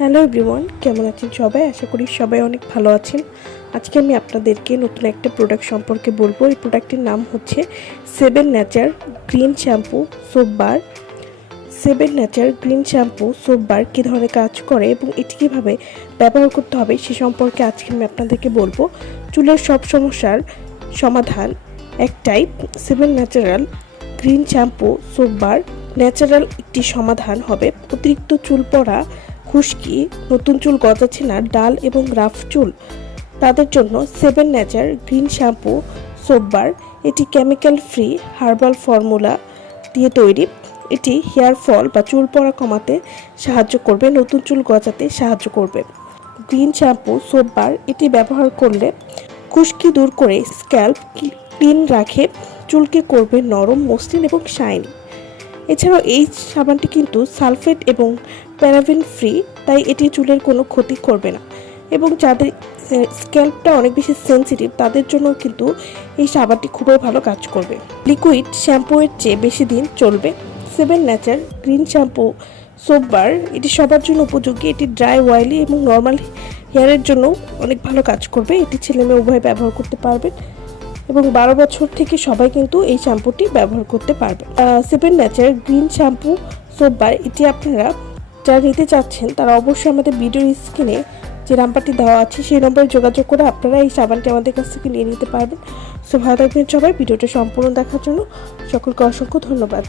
Hello everyone, কেমন আছেন সবাই? আশা করি সবাই অনেক ভালো আছেন। আজকে আমি আপনাদেরকে নতুন একটা প্রোডাক্ট সম্পর্কে বলবো। এই প্রোডাক্টের নাম হচ্ছে 7 nature green shampoo soap bar. 7 nature green shampoo soap bar কী ধরনের কাজ করে এবং এটি কীভাবে ব্যবহার করতে হবে সে সম্পর্কে আজকে আমি আপনাদেরকে বলবো। চুলের সব সমস্যার সমাধান একটাই, 7 ন্যাচারাল গ্রিন শ্যাম্পু সোপ বার। ন্যাচারাল একটি সমাধান হবে অতিরিক্ত চুল পড়া, খুশকি, নতুন চুল গজাচ্ছে না, ডাল এবং রাফ চুল, তাদের জন্য 7 নেচার গ্রিন শ্যাম্পু সোপ বার। এটি কেমিক্যাল ফ্রি হার্বাল ফর্মুলা দিয়ে তৈরি। এটি হেয়ার ফল বা চুল পড়া কমাতে সাহায্য করবে, নতুন চুল গজাতে সাহায্য করবে। গ্রিন শ্যাম্পু সোপ বার এটি ব্যবহার করলে খুশকি দূর করে স্ক্যাল্প ক্লিন রাখে, চুলকে করবে নরম, মসৃণ এবং শাইনি। এছাড়াও এই সাবানটি কিন্তু সালফেট এবং প্যারাবেন ফ্রি, তাই এটি চুলের কোনো ক্ষতি করবে না। এবং যাদের স্ক্যাল্পটা অনেক বেশি সেন্সিটিভ তাদের জন্য কিন্তু এই সাবানটি খুবই ভালো কাজ করবে। লিকুইড শ্যাম্পুয়ের চেয়ে বেশি দিন চলবে। 7 নেচার গ্রিন শ্যাম্পু সোপ বার এটি সবার জন্য উপযোগী। এটি ড্রাই, অয়েলি এবং নর্মাল হেয়ারের জন্য অনেক ভালো কাজ করবে। এটি ছেলে মেয়ে উভয় ব্যবহার করতে পারবেন এবং 12 বছর থেকে সবাই কিন্তু এই শ্যাম্পুটি ব্যবহার করতে পারবে। 7 নেচার গ্রিন শ্যাম্পু সোপ বার এটি আপনারা যারা নিতে চাচ্ছেন তারা অবশ্যই আমাদের ভিডিওর স্ক্রিনে যে নাম্বারটি দেওয়া আছে সেই নম্বরে যোগাযোগ করে আপনারা এই সাবানটি আমাদের কাছ থেকে নিয়ে নিতে পারবেন। সো ভালো থাকবেন সবাই। ভিডিওটা সম্পূর্ণ দেখার জন্য সকলকে অসংখ্য ধন্যবাদ।